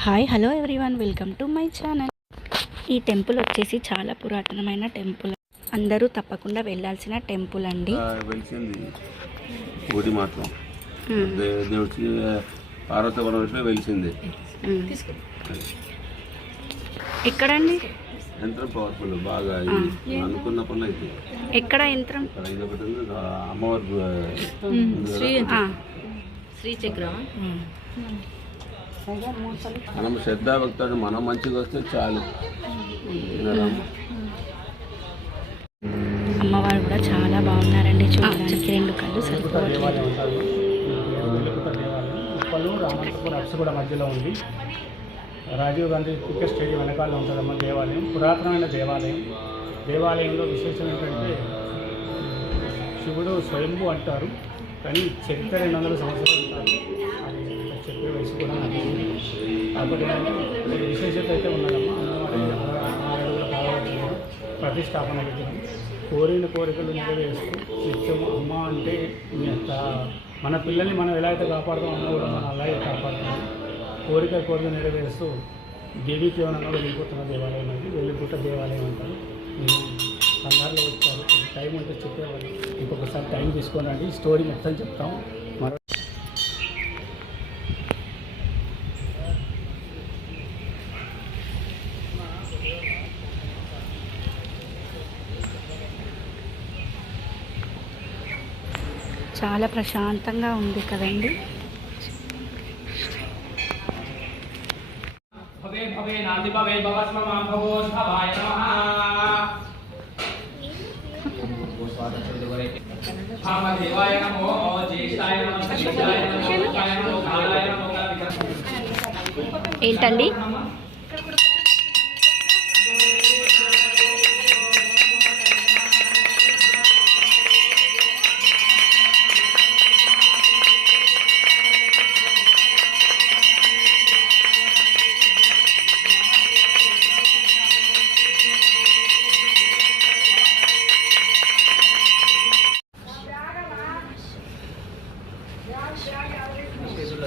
Hi hello everyone welcome to my channel. ఈ temple వచ్చేసి చాలా పురాతనమైన టెంపుల్. అందరూ తప్పకుండా వెళ్ళాల్సిన టెంపుల్ అండి. వెలిసింది గుడి మాత్రం. దేవుడికి పార్వతి వెలిసింది. ఎక్కడండి? యంత్రం పవర్ఫుల్ బాగా అనుకున్న పనులు అయితే. ఎక్కడ యంత్రం? అమ్మవారి. ఆ, శ్రీచక్రం. మనం శ్రద్ధాభక్తుడు మనం మంచిగా వస్తే చాలు. అమ్మవారు కూడా చాలా బాగున్నారండి. చూడడానికి రెండు కళ్ళు సరిపోవట్లేదు. మధ్యలో ఉంది. రాజీవ్ గాంధీ క్రికెట్ స్టేడియం వెనకాల ఉంటుందమ్మ దేవాలయం. పురాతనమైన దేవాలయం. దేవాలయంలో విశేషం ఏంటంటే శివుడు స్వయంభూ అంటారు. కానీ చరిత్ర రెండు వందల సంవత్సరాలు ఉంటారు అది చెప్పే వయసు కూడా నాకు కాబట్టి విశేషత అయితే ఉన్నదమ్మా అడుగుల ప్రతిష్టాపన విగ్రహం కోరిన కోరికలు నెరవేరుస్తూ నిత్యం అమ్మ అంటే మన పిల్లల్ని మనం ఎలా అయితే కాపాడుతాం అమ్మ కూడా మనం అలాగే కాపాడుతాం. కోరిక కోరిక నెరవేరుస్తూ దేవీ కేవలంగా వెళ్ళిపోతున్న దేవాలయం అది. వెళ్ళిపోతున్న దేవాలయం అంటారు. కంగారులో వచ్చి టైం ఉంటే చెప్పేవాళ్ళు. ఇంకొకసారి టైం తీసుకొని రండి స్టోరీ మొత్తం చెప్తాం. మరో చాలా ప్రశాంతంగా ఉంది కదండి. భవే భవే నాంది భవే భవస్మ మాం భవో భవాయ నమః. నమో నమో ఏంటండి 谢谢刘。